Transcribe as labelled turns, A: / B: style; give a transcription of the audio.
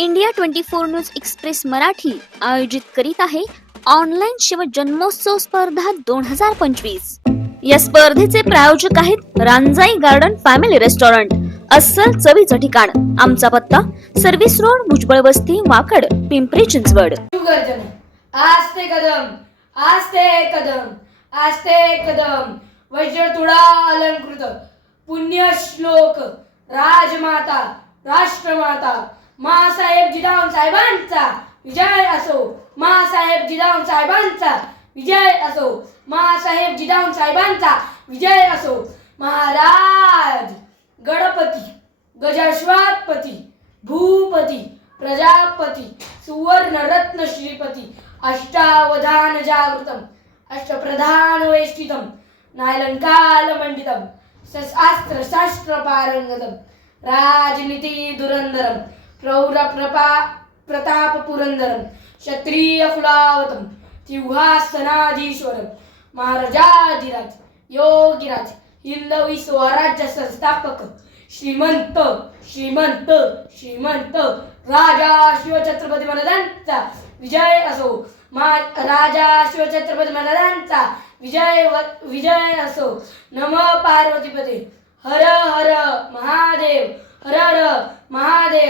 A: India twenty four news express Marathi आयोजित करीत आहे ऑनलाईन शिव जन्मोत्सव स्पर्धा दोन हजार पंचवीस. या स्पर्धेचे प्रायोजक आहेत रांजाई गार्डन फॅमिली रेस्टॉरंट अस्सल चवीचं ठिकाण आमचा पत्ता सर्व्हिस रोड भुजबळ वस्ती वाकड पिंपरी चिंचवड.
B: गर्जन आस्ते कदम आस्ते कदम आस्ते कदम. वज्रतुडा अलंकृत पुण्य श्लोक राजमाता राष्ट्रमाता मासाहेब जिजाऊ साहेबांचा विजय असो. मासाहेब जिजाऊ साहेबांचा विजय असो. मासाहेब जिजाऊ साहेबांचा विजय असो. महाराज गणपती गजाश्वात्पती भूपती प्रजापती सुवर्ण रत्न श्रीपती अष्टावधान जागृतम अष्टप्रधान वेष्टितम नालंकाल मंडितम शस्त्र शास्त्र पारंगतम राजनीती दुरंदरम प्रौर प्रपा प्रताप पुरंदरम क्षत्रिय कुलावतम सिंहासनाधीश्वरम महाराजाधिराज योगिराज हिंदवी स्वराज्य संस्थापक श्रीमंत श्रीमंत श्रीमंत राजा शिवछत्रपती महाराजांचा विजय असो. मा राजा शिवछत्रपती महाराजांचा विजय व- विजय असो. नम पार्वतीपते. हर हर महादेव हर हर महादेव